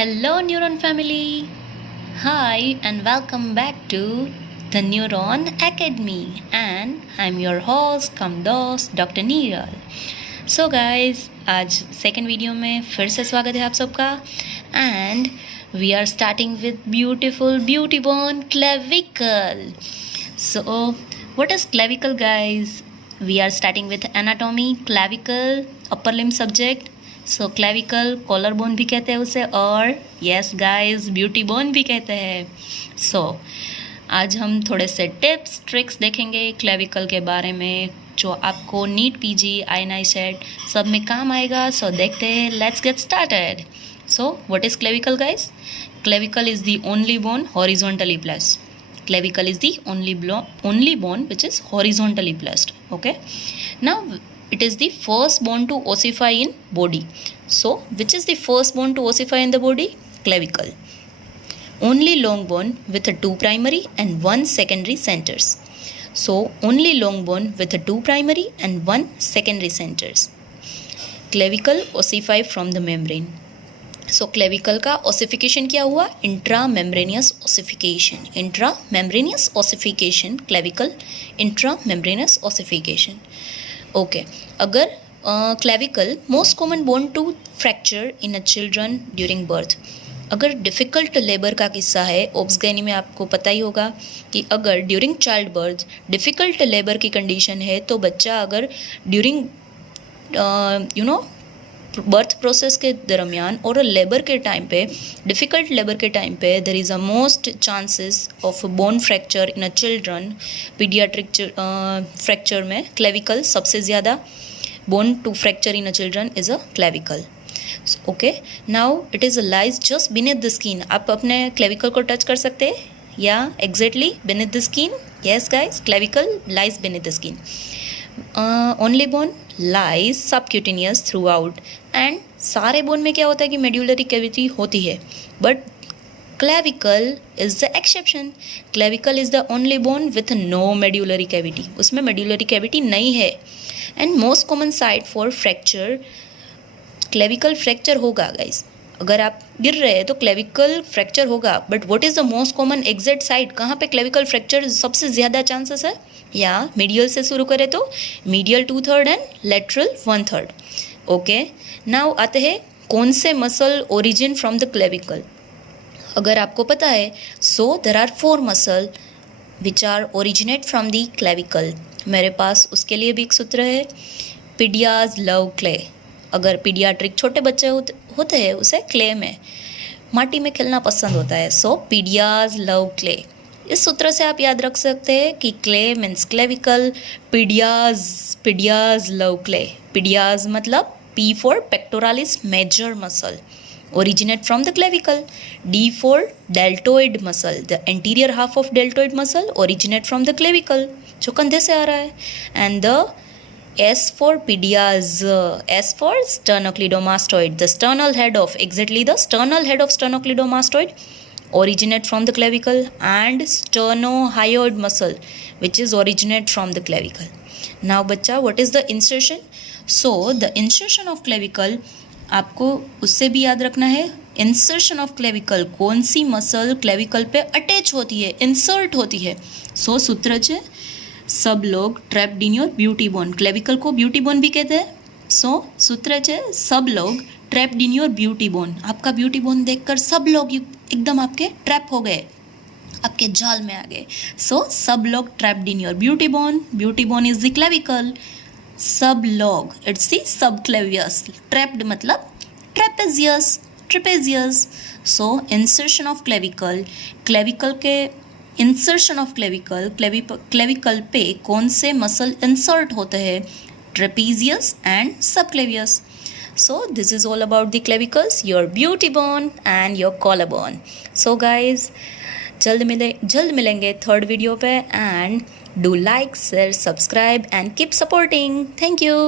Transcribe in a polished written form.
Hello, Neuron family. Hi, and welcome back to the Neuron Academy. And I'm your host, cum दोस्त doctor Niral. So guys आज second video में फिर से स्वागत है आप सबका. And we are starting with beautiful beauty bone clavicle. So what is clavicle guys? We are starting with anatomy. Clavicle upper limb subject. So clavicle collar bone भी कहते हैं उसे, और यस गाइस ब्यूटी बोन भी कहते हैं. सो आज हम थोड़े से टिप्स ट्रिक्स देखेंगे क्लेविकल के बारे में, जो आपको नीट पीजी आई सेट सब में काम आएगा. सो देखते हैं, let's get started. So what is clavicle guys? Clavicle is the only bone horizontally placed. Clavicle is the only bone which is horizontally placed. Okay, now it is the first bone to ossify in body. So which is the first bone to ossify in the body? Clavicle. Only long bone with a 2 primary and 1 secondary centers. So only long bone with a 2 primary and 1 secondary centers. Clavicle ossify from the membrane. So clavicle का ossification क्या हुआ? Intramembranous ossification. Intramembranous ossification clavicle intramembranous ossification. Okay, अगर clavicle most common bone to fracture in a children during birth. अगर difficult labour का किस्सा है, ओब्सगैनी में आपको पता ही होगा कि अगर during child birth difficult labour की कंडीशन है, तो बच्चा अगर ड्यूरिंग बर्थ प्रोसेस के दरमियान और लेबर के टाइम पे, डिफ़िकल्ट लेबर के टाइम पे, there is a most chances of bone fracture in a children. Paediatric fracture में क्लेविकल सबसे ज़्यादा bone to fracture in a children is a clavicle. Okay, now it is lies just beneath the skin. आप अपने clavicle को touch कर सकते हैं या exactly beneath the skin. Yes guys, clavicle lies beneath the skin. Only bone lies subcutaneous throughout. And सारे bone में क्या होता है कि मेड्यूलरी कैविटी होती है, but clavicle is the exception. Clavicle is the only bone with no medullary cavity. उसमें medullary cavity नहीं है. And most common site for fracture, clavicle fracture होगा गाइस. अगर आप गिर रहे हैं तो क्लेविकल फ्रैक्चर होगा, but what is the most common exact site, कहाँ पे क्लेविकल फ्रैक्चर सबसे ज़्यादा चांसेस है? या मीडियल से शुरू करें तो medial 2/3 and lateral 1/3. Okay, now आते हैं कौन से muscle origin from the clavicle. अगर आपको पता है, so there are 4 muscle which are originate from the clavicle. मेरे पास उसके लिए भी एक सूत्र है, पीडियाज लव क्ले. अगर पीडियाट्रिक छोटे बच्चे होते हैं, उसे क्ले में माटी में खेलना पसंद होता है. So pedias love clay. इस सूत्र से आप याद रख सकते हैं कि clay means clavicle, pedias love clay. Pedias मतलब P for pectoralis major muscle, originate from the clavicle. D for deltoid muscle, the anterior half of deltoid muscle originate from the clavicle, जो कंधे से आ रहा है. And the S for pedias, S for sternocleidomastoid, the sternal head of sternocleidomastoid originate from the clavicle. And sternohyoid muscle which is originate from the clavicle. Now बच्चा, what is the insertion? So the insertion of clavicle, आपको उससे भी याद रखना है. Insertion of clavicle, कौन सी muscle clavicle पे attach होती है, इंसर्ट होती है. सो सूत्र है, सब लोग trapped in your beauty bone. Clavicle को ब्यूटी बोन भी कहते हैं. सो सूत्र है, सब लोग trapped in your beauty bone. आपका ब्यूटी बोन देखकर सब लोग एकदम आपके ट्रैप हो गए, आपके जाल में आ गए. सो सब लोग trapped in your beauty bone. Beauty bone is the clavicle. सब लोग, इट्स दी सबक्लेवियस. ट्रैप्ड मतलब trapezius. So insertion of clavicle, clavicle के इंसर्शन ऑफ क्लेविकल पे कौन से मसल इंसर्ट होते हैं? Trapezius and subclavius. So this is all about the clavicles, your beauty bone and your collar bone. So guys जल्द मिलेंगे third video पे. And do like, share, subscribe and keep supporting. Thank you.